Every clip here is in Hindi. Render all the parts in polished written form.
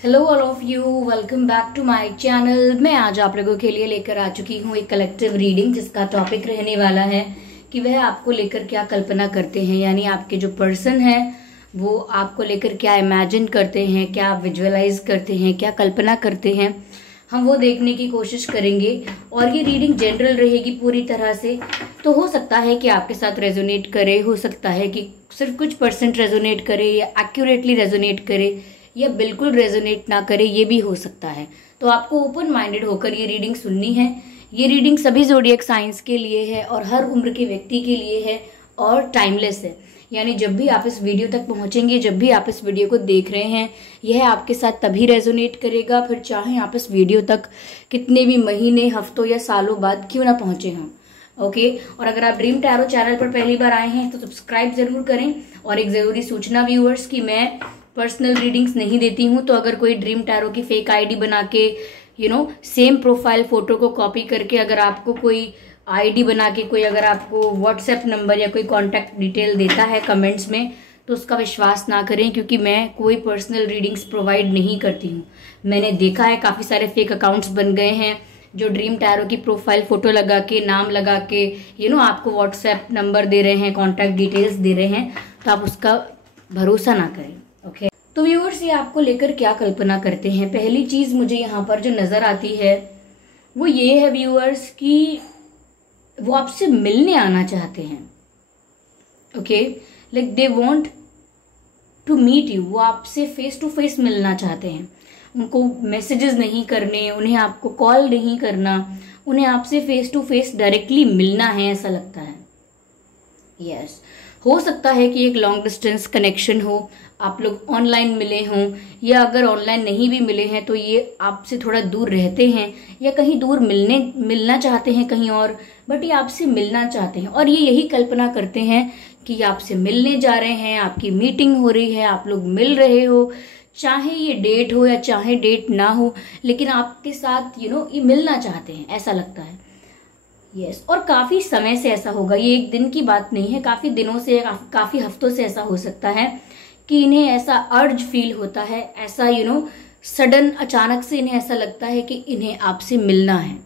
Hello all of you, welcome back to my channel. मैं आज आप लोगों के लिए लेकर आ चुकी हूँ एक कलेक्टिव रीडिंग जिसका टॉपिक रहने वाला है कि वह आपको लेकर क्या कल्पना करते हैं, यानी आपके जो पर्सन है वो आपको लेकर क्या इमेजिन करते हैं, क्या विजुअलाइज करते हैं, क्या कल्पना करते हैं। हम वो देखने की कोशिश करेंगे और ये रीडिंग जनरल रहेगी पूरी तरह से। तो हो सकता है कि आपके साथ रेजोनेट करे, हो सकता है कि सिर्फ कुछ परसेंट रेजोनेट करे या एक्यूरेटली रेजोनेट करे या बिल्कुल रेजोनेट ना करे, ये भी हो सकता है। तो आपको ओपन माइंडेड होकर ये रीडिंग सुननी है। ये रीडिंग सभी ज़ोडिएक साइंस के लिए है और हर उम्र के व्यक्ति के लिए है और टाइमलेस है। यानी जब भी आप इस वीडियो तक पहुंचेंगे, जब भी आप इस वीडियो को देख रहे हैं, यह आपके साथ तभी रेजोनेट करेगा, फिर चाहे आप इस वीडियो तक कितने भी महीने, हफ्तों या सालों बाद क्यों ना पहुंचे हों। ओके। और अगर आप ड्रीम टैरो चैनल पर पहली बार आए हैं तो सब्सक्राइब जरूर करें। और एक ज़रूरी सूचना व्यूअर्स कि मैं पर्सनल रीडिंग्स नहीं देती हूँ, तो अगर कोई ड्रीम टैरो की फेक आईडी बना के सेम प्रोफाइल फोटो को कॉपी करके अगर आपको कोई आईडी बना के कोई अगर आपको व्हाट्सएप नंबर या कोई कांटेक्ट डिटेल देता है कमेंट्स में, तो उसका विश्वास ना करें, क्योंकि मैं कोई पर्सनल रीडिंग्स प्रोवाइड नहीं करती हूँ। मैंने देखा है काफ़ी सारे फेक अकाउंट्स बन गए हैं जो ड्रीम टैरो की प्रोफाइल फोटो लगा के, नाम लगा के आपको व्हाट्सएप नंबर दे रहे हैं, कॉन्टैक्ट डिटेल्स दे रहे हैं, तो आप उसका भरोसा ना करें। ओके। तो व्यूअर्स, ये आपको लेकर क्या कल्पना करते हैं। पहली चीज मुझे यहाँ पर जो नजर आती है वो ये है व्यूअर्स कि वो आपसे मिलने आना चाहते हैं। Okay, like they want to meet you. वो आपसे फेस टू फेस मिलना चाहते हैं। उनको मैसेजेस नहीं करने, उन्हें आपको कॉल नहीं करना, उन्हें आपसे फेस टू फेस डायरेक्टली मिलना है, ऐसा लगता है। यस, हो सकता है कि एक लॉन्ग डिस्टेंस कनेक्शन हो, आप लोग ऑनलाइन मिले हों, या अगर ऑनलाइन नहीं भी मिले हैं तो ये आपसे थोड़ा दूर रहते हैं या कहीं दूर मिलना चाहते हैं कहीं और, बट ये आपसे मिलना चाहते हैं और ये यही कल्पना करते हैं कि आपसे मिलने जा रहे हैं, आपकी मीटिंग हो रही है, आप लोग मिल रहे हो, चाहे ये डेट हो या चाहे डेट ना हो, लेकिन आपके साथ ये मिलना चाहते हैं, ऐसा लगता है। यस, और काफी समय से ऐसा होगा, ये एक दिन की बात नहीं है, काफी दिनों से, काफी हफ्तों से ऐसा हो सकता है कि इन्हें ऐसा अर्ज फील होता है, ऐसा सडन अचानक से इन्हें ऐसा लगता है कि इन्हें आपसे मिलना है।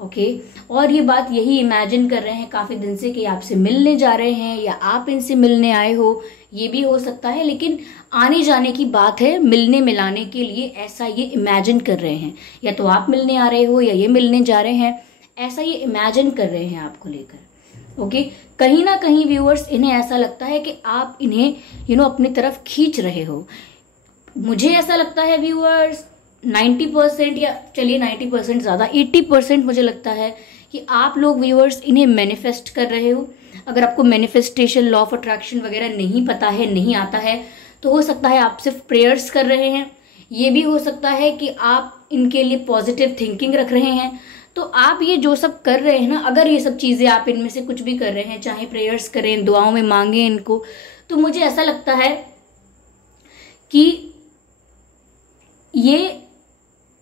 ओके। और ये बात यही इमेजिन कर रहे हैं काफी दिन से कि आपसे मिलने जा रहे हैं या आप इनसे मिलने आए हो, ये भी हो सकता है। लेकिन आने जाने की बात है, मिलने मिलाने के लिए ऐसा ये इमेजिन कर रहे हैं, या तो आप मिलने आ रहे हो या ये मिलने जा रहे हैं, ऐसा ये इमेजिन कर रहे हैं आपको लेकर। ओके। कहीं ना कहीं व्यूअर्स, इन्हें ऐसा लगता है कि आप इन्हें अपनी तरफ खींच रहे हो। मुझे ऐसा लगता है व्यूअर्स 90%, या चलिए 90% ज़्यादा, 80% मुझे लगता है कि आप लोग व्यूअर्स इन्हें मैनिफेस्ट कर रहे हो। अगर आपको मैनिफेस्टेशन, लॉ ऑफ अट्रैक्शन वगैरह नहीं पता है, नहीं आता है, तो हो सकता है आप सिर्फ प्रेयर्स कर रहे हैं। ये भी हो सकता है कि आप इनके लिए पॉजिटिव थिंकिंग रख रहे हैं। तो आप ये जो सब कर रहे हैं ना, अगर ये सब चीज़ें आप इनमें से कुछ भी कर रहे हैं, चाहे प्रेयर्स करें, दुआओं में मांगे इनको, तो मुझे ऐसा लगता है कि ये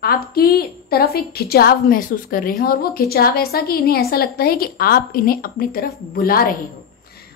आपकी तरफ एक खिंचाव महसूस कर रहे हैं, और वो खिंचाव ऐसा कि इन्हें ऐसा लगता है कि आप इन्हें अपनी तरफ बुला रहे हो।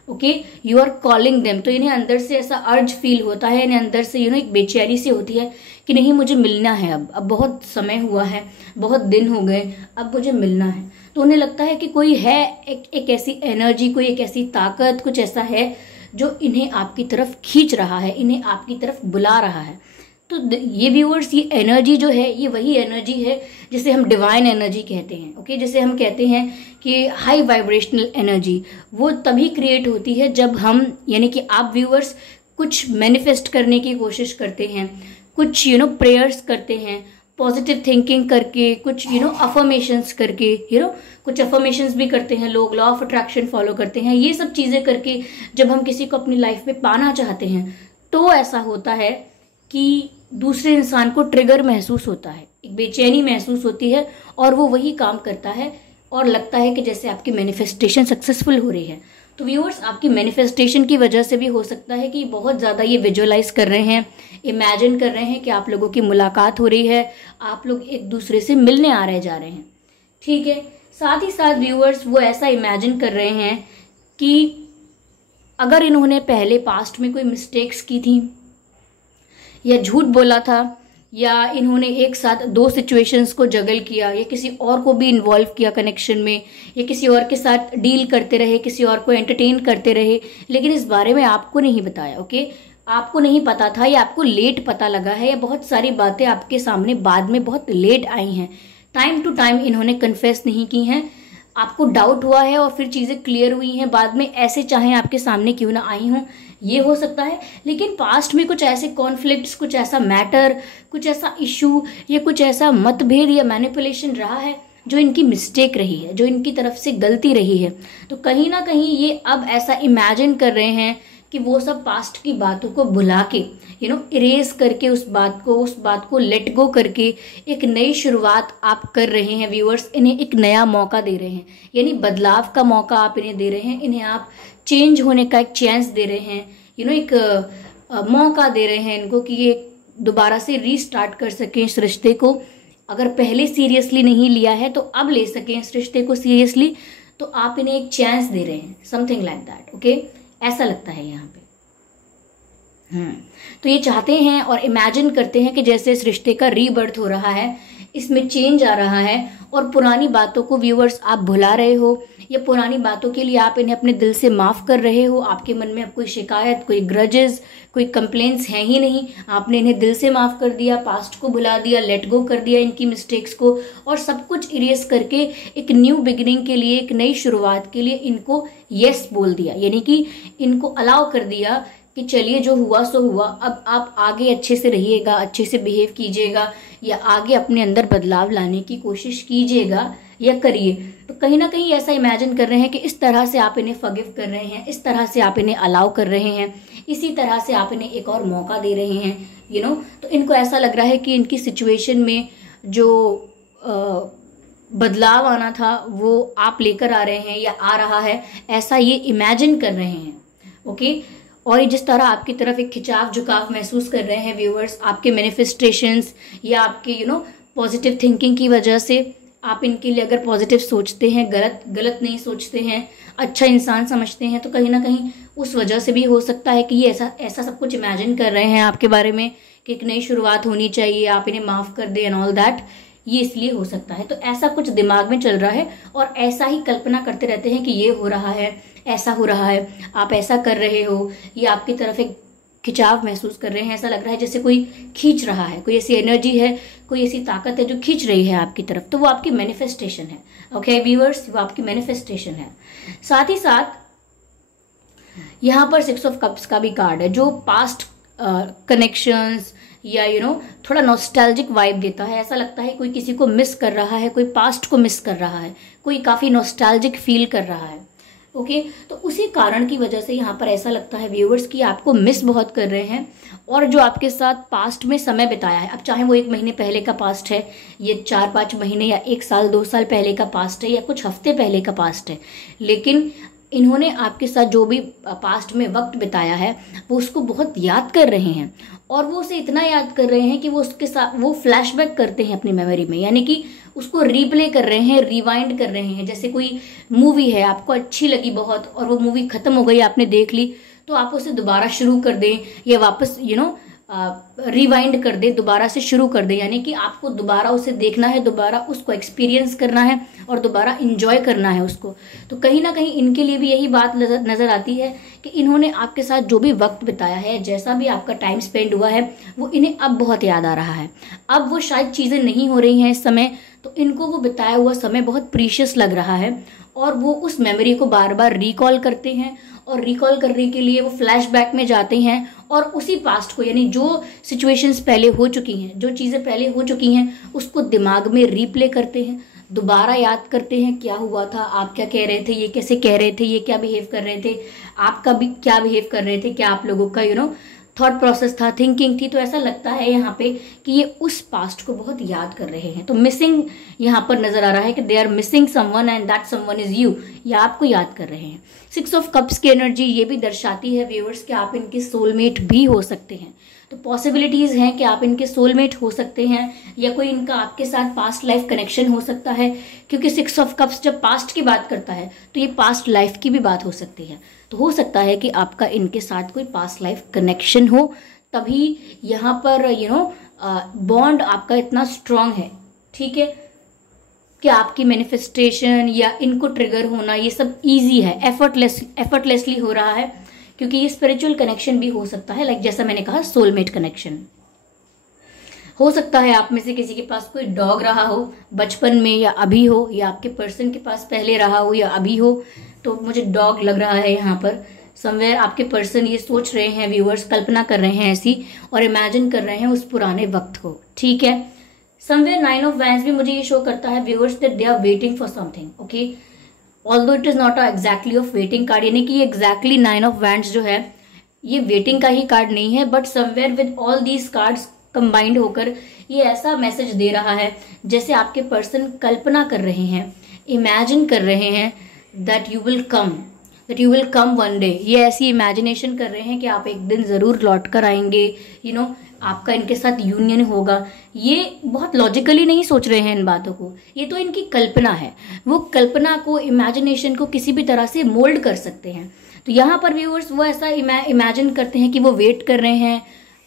Okay, you are calling them. तो इन्हें अंदर से ऐसा अर्ज फील होता है, इन्हें अंदर से एक बेचैनी सी होती है कि नहीं, मुझे मिलना है, अब बहुत समय हुआ है, बहुत दिन हो गए, अब मुझे मिलना है। तो उन्हें लगता है कि कोई है, एक ऐसी एनर्जी, कोई एक ऐसी ताकत, कुछ ऐसा है जो इन्हें आपकी तरफ खींच रहा है, इन्हें आपकी तरफ बुला रहा है। तो ये व्यूअर्स, ये एनर्जी जो है, ये वही एनर्जी है जिसे हम डिवाइन एनर्जी कहते हैं। ओके, जिसे हम कहते हैं कि हाई वाइब्रेशनल एनर्जी, वो तभी क्रिएट होती है जब हम, यानी कि आप व्यूअर्स कुछ मैनिफेस्ट करने की कोशिश करते हैं, कुछ प्रेयर्स करते हैं, पॉजिटिव थिंकिंग करके, कुछ अफर्मेशंस करके, कुछ अफर्मेशंस भी करते हैं लोग, लॉ ऑफ अट्रैक्शन फॉलो करते हैं। ये सब चीज़ें करके जब हम किसी को अपनी लाइफ में पाना चाहते हैं, तो ऐसा होता है कि दूसरे इंसान को ट्रिगर महसूस होता है, एक बेचैनी महसूस होती है, और वो वही काम करता है और लगता है कि जैसे आपकी मैनिफेस्टेशन सक्सेसफुल हो रही है। तो व्यूअर्स, आपकी मैनिफेस्टेशन की वजह से भी हो सकता है कि बहुत ज़्यादा ये विजुअलाइज कर रहे हैं, इमेजिन कर रहे हैं कि आप लोगों की मुलाकात हो रही है, आप लोग एक दूसरे से मिलने आ रहे जा रहे हैं। ठीक है। साथ ही साथ व्यूअर्स, वो ऐसा इमेजिन कर रहे हैं कि अगर इन्होंने पहले पास्ट में कोई मिस्टेक्स की थी या झूठ बोला था, या इन्होंने एक साथ दो सिचुएशंस को जगल किया, या किसी और को भी इन्वॉल्व किया कनेक्शन में, या किसी और के साथ डील करते रहे, किसी और को एंटरटेन करते रहे, लेकिन इस बारे में आपको नहीं बताया। ओके, आपको नहीं पता था, या आपको लेट पता लगा है, या बहुत सारी बातें आपके सामने बाद में बहुत लेट आई हैं। टाइम टू टाइम इन्होंने कन्फेस नहीं की हैं, आपको डाउट हुआ है और फिर चीज़ें क्लियर हुई हैं बाद में, ऐसे चाहे आपके सामने क्यों ना आई हों, ये हो सकता है। लेकिन पास्ट में कुछ ऐसे कॉन्फ्लिक्ट्स, कुछ ऐसा मैटर, कुछ ऐसा इशू, या कुछ ऐसा मतभेद या मैनिपुलेशन रहा है जो इनकी मिस्टेक रही है, जो इनकी तरफ से गलती रही है। तो कहीं ना कहीं ये अब ऐसा इमेजिन कर रहे हैं कि वो सब पास्ट की बातों को भुला के, इरेज करके उस बात को लेट गो करके एक नई शुरुआत आप कर रहे हैं व्यूअर्स। इन्हें एक नया मौका दे रहे हैं, यानी बदलाव का मौका आप इन्हें दे रहे हैं, इन्हें आप चेंज होने का एक चांस दे रहे हैं, एक मौका दे रहे हैं इनको कि ये दोबारा से रीस्टार्ट कर सकें इस रिश्ते को। अगर पहले सीरियसली नहीं लिया है तो अब ले सकें इस रिश्ते को सीरियसली, तो आप इन्हें एक चांस दे रहे हैं, समथिंग लाइक दैट। ओके, ऐसा लगता है यहाँ पे। तो ये चाहते हैं और इमेजिन करते हैं कि जैसे इस रिश्ते का रीबर्थ हो रहा है, इसमें चेंज आ रहा है, और पुरानी बातों को व्यूअर्स आप भुला रहे हो, या पुरानी बातों के लिए आप इन्हें अपने दिल से माफ कर रहे हो। आपके मन में अब कोई शिकायत, कोई ग्रजेस, कोई कंप्लेंट्स हैं ही नहीं। आपने इन्हें दिल से माफ कर दिया, पास्ट को भुला दिया, लेट गो कर दिया इनकी मिस्टेक्स को, और सब कुछ इरेज करके एक न्यू बिगिनिंग के लिए, एक नई शुरुआत के लिए इनको यस बोल दिया, यानी कि इनको अलाउ कर दिया कि चलिए जो हुआ सो हुआ, अब आप आगे अच्छे से रहिएगा, अच्छे से बिहेव कीजिएगा, या आगे अपने अंदर बदलाव लाने की कोशिश कीजिएगा या करिए। तो कहीं ना कहीं ऐसा इमेजिन कर रहे हैं कि इस तरह से आप इन्हें फॉरगिव कर रहे हैं, इस तरह से आप इन्हें अलाउ कर रहे हैं, इसी तरह से आप इन्हें एक और मौका दे रहे हैं। तो इनको ऐसा लग रहा है कि इनकी सिचुएशन में जो बदलाव आना था वो आप लेकर आ रहे हैं या आ रहा है, ऐसा ये इमेजिन कर रहे हैं। ओके, और ये जिस तरह आपकी तरफ एक खिंचाव झुकाव महसूस कर रहे हैं व्यूअर्स, आपके मैनिफेस्टेशंस या आपके पॉजिटिव थिंकिंग की वजह से, आप इनके लिए अगर पॉजिटिव सोचते हैं, गलत नहीं सोचते हैं, अच्छा इंसान समझते हैं, तो कहीं ना कहीं उस वजह से भी हो सकता है कि ये ऐसा सब कुछ इमेजिन कर रहे हैं आपके बारे में कि एक नई शुरुआत होनी चाहिए, आप इन्हें माफ कर दें एंड ऑल दैट। ये इसलिए हो सकता है। तो ऐसा कुछ दिमाग में चल रहा है और ऐसा ही कल्पना करते रहते हैं कि ये हो रहा है, ऐसा हो रहा है, आप ऐसा कर रहे हो, ये आपकी तरफ एक खिंचाव महसूस कर रहे हैं। ऐसा लग रहा है जैसे कोई खींच रहा है, कोई ऐसी एनर्जी है, कोई ऐसी ताकत है जो खींच रही है आपकी तरफ। तो वो आपकी मैनिफेस्टेशन है। ओके व्यूअर्स, वो आपकी मैनिफेस्टेशन है। साथ ही साथ यहाँ पर 6 ऑफ कप्स का भी कार्ड है जो पास्ट कनेक्शंस या थोड़ा नॉस्टैल्जिक वाइब देता है। ऐसा लगता है कोई किसी को मिस कर रहा है, कोई पास्ट को मिस कर रहा है, कोई काफ़ी नॉस्टैल्जिक फील कर रहा है। ओके, तो उसी कारण की वजह से यहाँ पर ऐसा लगता है व्यूअर्स कि आपको मिस बहुत कर रहे हैं, और जो आपके साथ पास्ट में समय बिताया है, अब चाहे वो 1 महीने पहले का पास्ट है, ये 4-5 महीने या 1 साल 2 साल पहले का पास्ट है, या कुछ हफ्ते पहले का पास्ट है, लेकिन इन्होंने आपके साथ जो भी पास्ट में वक्त बिताया है वो उसको बहुत याद कर रहे हैं, और वो उसे इतना याद कर रहे हैं कि वो उसके साथ वो फ्लैशबैक करते हैं अपनी मेमोरी में, यानी कि उसको रीप्ले कर रहे हैं, रिवाइंड कर रहे हैं। जैसे कोई मूवी है, आपको अच्छी लगी बहुत और वो मूवी खत्म हो गई, आपने देख ली, तो आप उसे दोबारा शुरू कर दें या वापस रिवाइंड कर दे, दोबारा से शुरू कर दे, यानी कि आपको दोबारा उसे देखना है, दोबारा उसको एक्सपीरियंस करना है और दोबारा इंजॉय करना है उसको। तो कहीं ना कहीं इनके लिए भी यही बात नजर आती है कि इन्होंने आपके साथ जो भी वक्त बिताया है, जैसा भी आपका टाइम स्पेंड हुआ है, वो इन्हें अब बहुत याद आ रहा है। अब वो शायद चीज़ें नहीं हो रही हैं इस समय, तो इनको वो बिताया हुआ समय बहुत प्रीशियस लग रहा है, और वो उस मेमोरी को बार बार रिकॉल करते हैं, और रिकॉल करने के लिए वो फ्लैशबैक में जाते हैं और उसी पास्ट को, यानी जो सिचुएशंस पहले हो चुकी हैं, जो चीज़ें पहले हो चुकी हैं, उसको दिमाग में रीप्ले करते हैं, दोबारा याद करते हैं क्या हुआ था, आप क्या कह रहे थे, ये कैसे कह रहे थे, ये क्या बिहेव कर रहे थे, आपका भी क्या बिहेव कर रहे थे, क्या आप लोगों का थॉट प्रोसेस था, थिंकिंग थी। तो ऐसा लगता है यहाँ पे कि ये उस पास्ट को बहुत याद कर रहे हैं। तो मिसिंग यहाँ पर नजर आ रहा है कि they are missing someone and that someone is you, या आपको याद कर रहे हैं। 6 ऑफ कप्स की एनर्जी ये भी दर्शाती है व्यूअर्स कि आप इनके सोलमेट भी हो सकते हैं। तो पॉसिबिलिटीज हैं कि आप इनके सोलमेट हो सकते हैं, या कोई इनका आपके साथ पास्ट लाइफ कनेक्शन हो सकता है, क्योंकि 6 ऑफ कप्स जब पास्ट की बात करता है तो ये पास्ट लाइफ की भी बात हो सकती है। तो हो सकता है कि आपका इनके साथ कोई पास्ट लाइफ कनेक्शन हो, तभी यहाँ पर बॉन्ड आपका इतना स्ट्रांग है, ठीक है, कि आपकी मैनिफेस्टेशन या इनको ट्रिगर होना ये सब इजी है, एफर्टलेसली हो रहा है, क्योंकि ये स्पिरिचुअल कनेक्शन भी हो सकता है, लाइक जैसा मैंने कहा सोलमेट कनेक्शन हो सकता है। आप में से किसी के पास कोई डॉग रहा हो बचपन में या अभी हो, या आपके पर्सन के पास पहले रहा हो या अभी हो, तो मुझे डॉग लग रहा है यहाँ पर। समवेयर आपके पर्सन ये सोच रहे हैं, व्यूअर्स कल्पना कर रहे हैं ऐसी, और इमेजिन कर रहे हैं उस पुराने वक्त को, ठीक है। समवेयर 9 ऑफ वैंड्स भी मुझे ये शो करता है viewers that they are waiting for something, okay, although it is not exactly of waiting card, यानी कि एग्जैक्टली 9 ऑफ वैंड्स जो है ये वेटिंग का ही कार्ड नहीं है, but somewhere with all these cards combined होकर ये ऐसा मैसेज दे रहा है जैसे आपके पर्सन कल्पना कर रहे हैं, इमेजिन कर रहे हैं that you will come one day. ये ऐसी इमेजिनेशन कर रहे हैं कि आप एक दिन जरूर लौट कर आएंगे, आपका इनके साथ यूनियन होगा। ये बहुत लॉजिकली नहीं सोच रहे हैं इन बातों को, ये तो इनकी कल्पना है। वो कल्पना को, इमेजिनेशन को किसी भी तरह से मोल्ड कर सकते हैं। तो यहाँ पर व्यूअर्स वो ऐसा इमेजिन करते हैं कि वो वेट कर रहे हैं,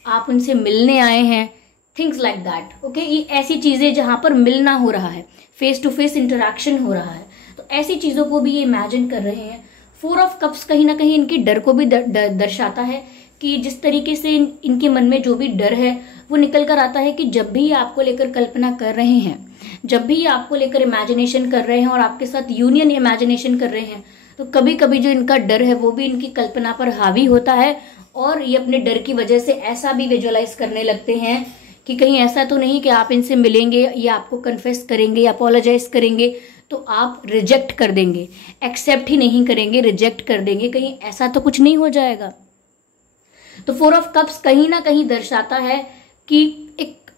आप उनसे मिलने आए हैं, थिंग्स लाइक दैट, ओके। ये ऐसी चीजें जहाँ पर मिलना हो रहा है, फेस टू फेस इंटरेक्शन हो रहा है, तो ऐसी चीजों को भी ये इमेजिन कर रहे हैं। 4 ऑफ कप्स कहीं ना कहीं इनके डर को भी दर्शाता है कि जिस तरीके से इनके मन में जो भी डर है वो निकल कर आता है कि जब भी आपको लेकर कल्पना कर रहे हैं, जब भी आपको लेकर इमेजिनेशन कर रहे हैं और आपके साथ यूनियन इमेजिनेशन कर रहे हैं, तो कभी कभी जो इनका डर है वो भी इनकी कल्पना पर हावी होता है, और ये अपने डर की वजह से ऐसा भी विजुअलाइज करने लगते हैं कि कहीं ऐसा तो नहीं कि आप इनसे मिलेंगे या आपको कन्फेस करेंगे या अपोलोजाइज करेंगे तो आप रिजेक्ट कर देंगे, एक्सेप्ट ही नहीं करेंगे, रिजेक्ट कर देंगे, कहीं ऐसा तो कुछ नहीं हो जाएगा। तो 4 ऑफ कप्स कहीं ना कहीं दर्शाता है कि एक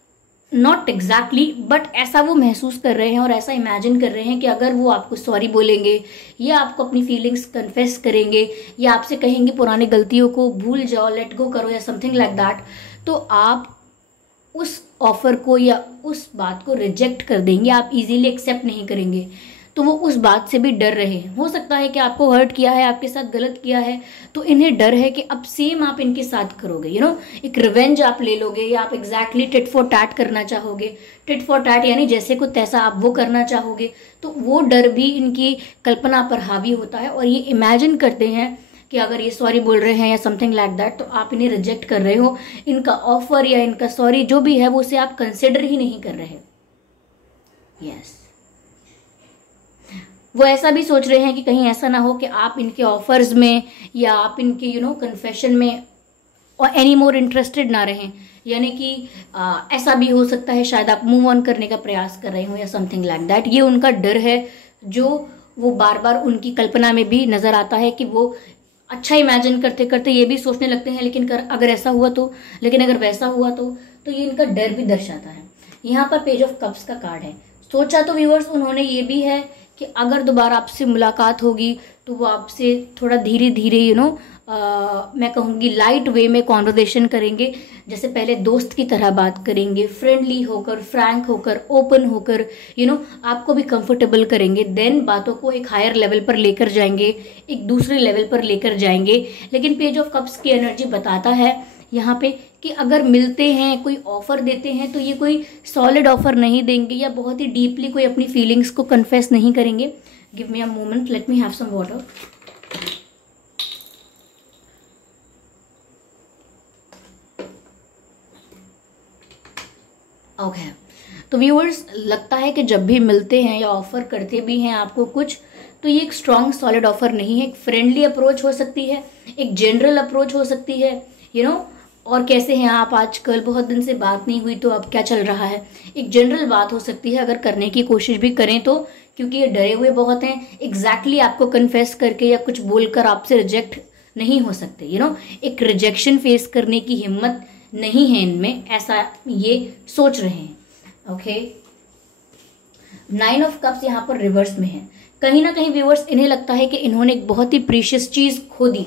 नॉट एग्जैक्टली बट ऐसा वो महसूस कर रहे हैं और ऐसा इमेजिन कर रहे हैं कि अगर वो आपको सॉरी बोलेंगे या आपको अपनी फीलिंग्स कन्फेस करेंगे या आपसे कहेंगे पुरानी गलतियों को भूल जाओ, लेट गो करो या समथिंग लाइक दैट, तो आप उस ऑफर को या उस बात को रिजेक्ट कर देंगे, आप इजीली एक्सेप्ट नहीं करेंगे। तो वो उस बात से भी डर रहे हैं। हो सकता है कि आपको हर्ट किया है, आपके साथ गलत किया है, तो इन्हें डर है कि अब सेम आप इनके साथ करोगे, एक रिवेंज आप ले लोगे, या आप एग्जैक्टली टिट फॉर टैट करना चाहोगे। टिट फॉर टैट यानी जैसे को तैसा आप वो करना चाहोगे। तो वो डर भी इनकी कल्पना पर हावी होता है और ये इमेजिन करते हैं कि अगर ये सॉरी बोल रहे हैं या समथिंग लाइक दैट तो आप इन्हें रिजेक्ट कर रहे हो, इनका ऑफर या इनका सॉरी जो भी है वो उसे आप कंसिडर ही नहीं कर रहे। यस, वो ऐसा भी सोच रहे हैं कि कहीं ऐसा ना हो कि आप इनके ऑफर्स में या आप इनके कन्फेशन में और एनी मोर इंटरेस्टेड ना रहें, यानी कि ऐसा भी हो सकता है शायद आप मूव ऑन करने का प्रयास कर रहे हो या समथिंग लाइक दैट। ये उनका डर है जो वो बार बार उनकी कल्पना में भी नजर आता है कि वो अच्छा इमेजिन करते करते ये भी सोचने लगते हैं लेकिन अगर ऐसा हुआ तो, लेकिन अगर वैसा हुआ तो ये इनका डर भी दर्शाता है। यहाँ पर पेज ऑफ कप्स का कार्ड है। सोचा तो व्यूअर्स उन्होंने ये भी है कि अगर दोबारा आपसे मुलाकात होगी तो वो आपसे थोड़ा धीरे धीरे मैं कहूँगी लाइट वे में कॉन्वर्सेशन करेंगे, जैसे पहले दोस्त की तरह बात करेंगे, फ्रेंडली होकर, फ्रैंक होकर, ओपन होकर, आपको भी कंफर्टेबल करेंगे। देन बातों को एक हायर लेवल पर लेकर जाएंगे, एक दूसरे लेवल पर लेकर जाएंगे। लेकिन पेज ऑफ कप्स की एनर्जी बताता है यहाँ पे कि अगर मिलते हैं, कोई ऑफर देते हैं तो ये कोई सॉलिड ऑफर नहीं देंगे या बहुत ही डीपली कोई अपनी फीलिंग्स को कन्फेस नहीं करेंगे। Give me a moment, let me have some water. Okay, तो व्यूअर्स लगता है कि जब भी मिलते हैं या ऑफर करते भी हैं आपको कुछ, तो ये एक स्ट्रॉन्ग सॉलिड ऑफर नहीं है। एक फ्रेंडली अप्रोच हो सकती है, एक जनरल अप्रोच हो सकती है, और कैसे हैं आप आजकल, बहुत दिन से बात नहीं हुई तो अब क्या चल रहा है, एक जनरल बात हो सकती है अगर करने की कोशिश भी करें तो, क्योंकि ये डरे हुए बहुत हैं। एग्जैक्टली आपको कन्फेस करके या कुछ बोलकर आपसे रिजेक्ट नहीं हो सकते, एक रिजेक्शन फेस करने की हिम्मत नहीं है इनमें, ऐसा ये सोच रहे हैं। ओके, 9 ऑफ कप्स यहाँ पर रिवर्स में है। कहीं ना कहीं व्यूअर्स इन्हें लगता है कि इन्होंने एक बहुत ही प्रीशियस चीज खो दी।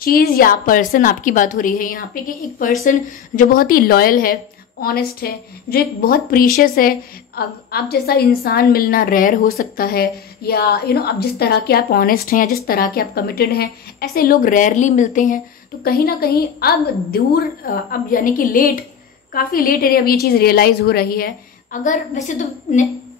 चीज या पर्सन आपकी बात हो रही है यहाँ पे कि एक पर्सन जो बहुत ही लॉयल है, ऑनेस्ट है, जो एक बहुत प्रीशियस है। आप जैसा इंसान मिलना रेयर हो सकता है, या आप जिस तरह के आप ऑनेस्ट हैं या जिस तरह के आप कमिटेड हैं, ऐसे लोग रेयरली मिलते हैं। तो कहीं ना कहीं अब दूर, अब यानी कि लेट काफ़ी लेट है अब ये चीज़ रियलाइज़ हो रही है। अगर वैसे तो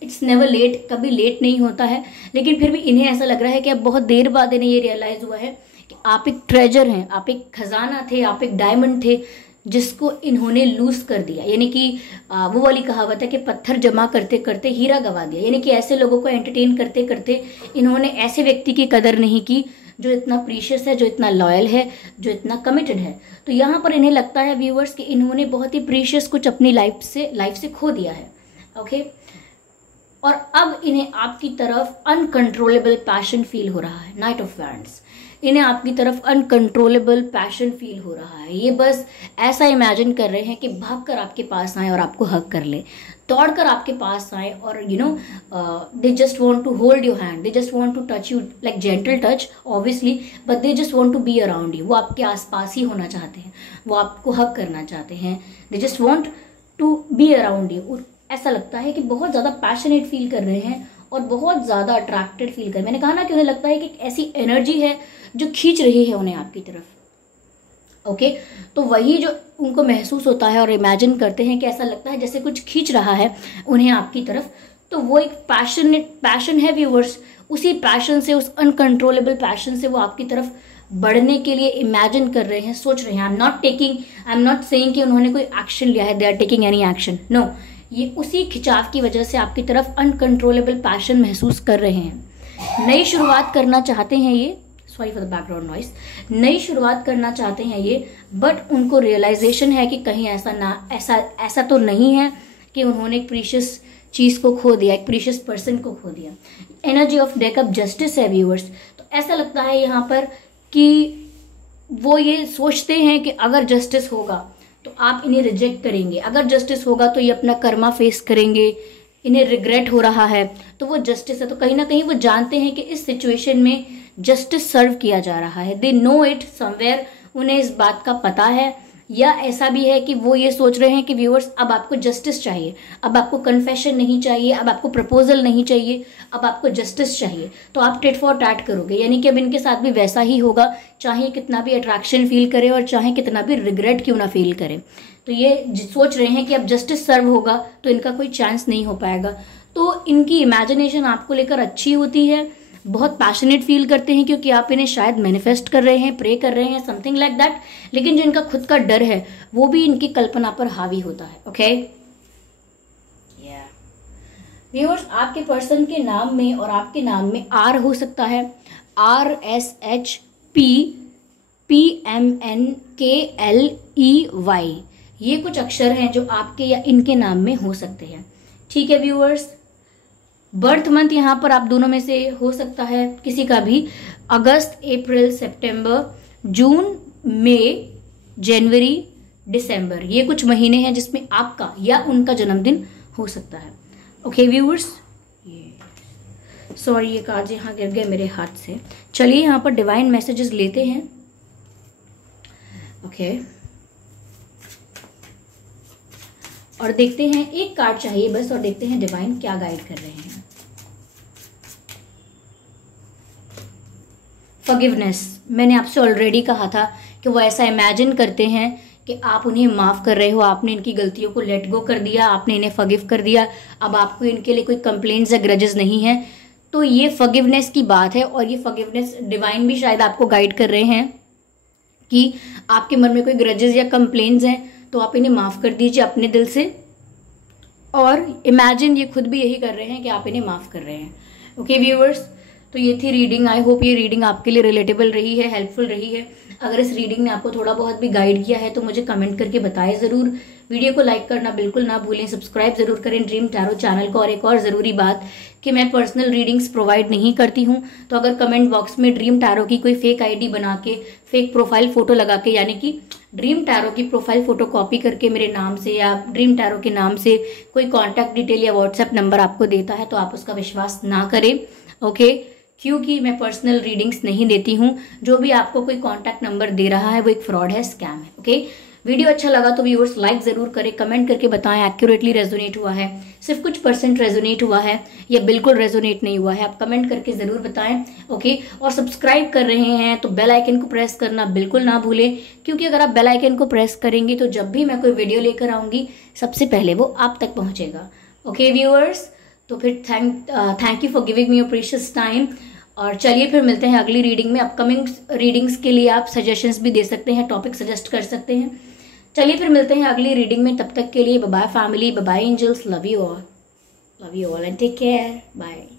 इट्स नेवर लेट, कभी लेट नहीं होता है, लेकिन फिर भी इन्हें ऐसा लग रहा है कि अब बहुत देर बाद इन्हें ये रियलाइज़ हुआ है कि आप एक ट्रेजर हैं, आप एक खजाना थे, आप एक डायमंड थे जिसको इन्होंने लूज कर दिया। यानी कि वो वाली कहावत है कि पत्थर जमा करते करते हीरा गवा दिया। यानी कि ऐसे लोगों को एंटरटेन करते करते इन्होंने ऐसे व्यक्ति की कदर नहीं की जो इतना प्रीशियस है, जो इतना लॉयल है, जो इतना कमिटेड है। तो यहाँ पर इन्हें लगता है व्यूअर्स कि इन्होंने बहुत ही प्रीशियस कुछ अपनी लाइफ से खो दिया है। ओके, और अब इन्हें आपकी तरफ अनकंट्रोलेबल पैशन फील हो रहा है। नाइट ऑफ वैंड्स, इन्हें आपकी तरफ अनकंट्रोलेबल पैशन फील हो रहा है। ये बस ऐसा इमेजिन कर रहे हैं कि भागकर आपके पास आए और आपको हग कर ले, दौड़कर आपके पास आए और they just want to hold your hand, they just want to touch you like gentle touch obviously, but they just want to be around you. वो आपके आसपास ही होना चाहते हैं, वो आपको हग करना चाहते हैं, they just want to be around you. ऐसा लगता है कि बहुत ज़्यादा पैशनेट फील कर रहे हैं और बहुत ज़्यादा अट्रैक्टेड फील कर रहे हैं। मैंने कहा ना कि उन्हें लगता है कि ऐसी एनर्जी है जो खींच रही है उन्हें आपकी तरफ। ओके, तो वही जो उनको महसूस होता है और इमेजिन करते हैं कि ऐसा लगता है जैसे कुछ खींच रहा है उन्हें आपकी तरफ, तो वो एक पैशन है व्यूअर्स। उसी पैशन से, उस अनकंट्रोलेबल पैशन से वो आपकी तरफ बढ़ने के लिए इमेजिन कर रहे हैं, सोच रहे हैं। आई एम नॉट सेइंग कि उन्होंने कोई एक्शन लिया है, they are taking any action, no. ये उसी खिंचाव की वजह से आपकी तरफ अनकंट्रोलेबल पैशन महसूस कर रहे हैं। नई शुरुआत करना चाहते हैं ये, sorry for the background noise, नई शुरुआत करना चाहते हैं ये, बट उनको रियलाइजेशन है कि कहीं ऐसा तो नहीं है कि उन्होंने एक प्रीशियस चीज़ को खो दिया, एक प्रीशियस पर्सन को खो दिया। Energy of deck of justice है व्यूअर्स। तो ऐसा लगता है यहाँ पर कि वो ये सोचते हैं कि अगर जस्टिस होगा तो आप इन्हें रिजेक्ट करेंगे, अगर जस्टिस होगा तो ये अपना कर्मा फेस करेंगे, इन्हें रिग्रेट हो रहा है, तो वो जस्टिस है। तो कहीं ना कहीं वो जानते हैं कि इस सिचुएशन में जस्टिस सर्व किया जा रहा है, दे नो इट समवेयर, उन्हें इस बात का पता है। या ऐसा भी है कि वो ये सोच रहे हैं कि व्यूअर्स अब आपको जस्टिस चाहिए, अब आपको कन्फेशन नहीं चाहिए, अब आपको प्रपोजल नहीं चाहिए, अब आपको जस्टिस चाहिए। तो आप टिट फॉर टैट करोगे, यानी कि अब इनके साथ भी वैसा ही होगा, चाहे कितना भी अट्रैक्शन फील करे और चाहे कितना भी रिग्रेट क्यों ना फील करे। तो ये सोच रहे हैं कि अब जस्टिस सर्व होगा तो इनका कोई चांस नहीं हो पाएगा। तो इनकी इमेजिनेशन आपको लेकर अच्छी होती है, बहुत पैशनेट फील करते हैं क्योंकि आप इन्हें शायद मैनिफेस्ट कर रहे हैं, प्रे कर रहे हैं, समथिंग लाइक दैट। लेकिन जो इनका खुद का डर है वो भी इनकी कल्पना पर हावी होता है। ओके व्यूअर्स, आपके पर्सन के नाम में और आपके नाम में आर हो सकता है, RSHPPMNKLEY, ये कुछ अक्षर हैं जो आपके या इनके नाम में हो सकते हैं। ठीक है व्यूअर्स, बर्थ मंथ यहाँ पर आप दोनों में से हो सकता है किसी का भी, अगस्त, अप्रैल, सितंबर, जून, मई, जनवरी, दिसंबर, ये कुछ महीने हैं जिसमें आपका या उनका जन्मदिन हो सकता है। ओके व्यूअर्स, सॉरी ये कार्ड यहाँ गिर गए मेरे हाथ से। चलिए यहाँ पर डिवाइन मैसेजेस लेते हैं। ओके और देखते हैं, एक कार्ड चाहिए बस, और देखते हैं डिवाइन क्या गाइड कर रहे हैं। फॉरगिवनेस, मैंने आपसे ऑलरेडी कहा था कि वो ऐसा इमेजिन करते हैं कि आप उन्हें माफ़ कर रहे हो, आपने इनकी गलतियों को लेट गो कर दिया, आपने इन्हें फॉरगिव कर दिया, अब आपको इनके लिए कोई कंप्लेंट्स या ग्रजेस नहीं है। तो ये फॉरगिवनेस की बात है, और ये फॉरगिवनेस डिवाइन भी शायद आपको गाइड कर रहे हैं कि आपके मन में कोई ग्रजेस या कंप्लेंट्स हैं तो आप इन्हें माफ़ कर दीजिए अपने दिल से। और इमेजिन ये खुद भी यही कर रहे हैं कि आप इन्हें माफ़ कर रहे हैं। ओके व्यूअर्स, तो ये थी रीडिंग। आई होप ये रीडिंग आपके लिए रिलेटेबल रही है, हेल्पफुल रही है। अगर इस रीडिंग ने आपको थोड़ा बहुत भी गाइड किया है तो मुझे कमेंट करके बताएं ज़रूर। वीडियो को लाइक करना बिल्कुल ना भूलें, सब्सक्राइब जरूर करें ड्रीम टैरो चैनल को। और एक और ज़रूरी बात कि मैं पर्सनल रीडिंग्स प्रोवाइड नहीं करती हूँ, तो अगर कमेंट बॉक्स में ड्रीम टैरो की कोई फेक आईडी बना के, फेक प्रोफाइल फोटो लगा के, यानी कि ड्रीम टैरो की प्रोफाइल फोटो कॉपी करके मेरे नाम से या ड्रीम टैरो के नाम से कोई कॉन्टैक्ट डिटेल या व्हाट्सएप नंबर आपको देता है तो आप उसका विश्वास ना करें। ओके, क्योंकि मैं पर्सनल रीडिंग्स नहीं देती हूँ। जो भी आपको कोई कॉन्टैक्ट नंबर दे रहा है वो एक फ्रॉड है, स्कैम है। ओके वीडियो अच्छा लगा तो व्यूअर्स लाइक जरूर करें, कमेंट करके बताएं एक्यूरेटली रेजोनेट हुआ है, सिर्फ कुछ % रेजोनेट हुआ है या बिल्कुल रेजोनेट नहीं हुआ है, आप कमेंट करके जरूर बताएं। ओके, और सब्सक्राइब कर रहे हैं तो बेल आइकन को प्रेस करना बिल्कुल ना भूलें, क्योंकि अगर आप बेल आइकन को प्रेस करेंगे तो जब भी मैं कोई वीडियो लेकर आऊंगी सबसे पहले वो आप तक पहुंचेगा। ओके व्यूअर्स, तो फिर thank you for giving me your precious time. और चलिए फिर मिलते हैं अगली रीडिंग में। अपकमिंग रीडिंग्स के लिए आप सजेशंस भी दे सकते हैं, टॉपिक सजेस्ट कर सकते हैं। चलिए फिर मिलते हैं अगली रीडिंग में, तब तक के लिए bye bye family, bye bye angels, love you all and take care, bye.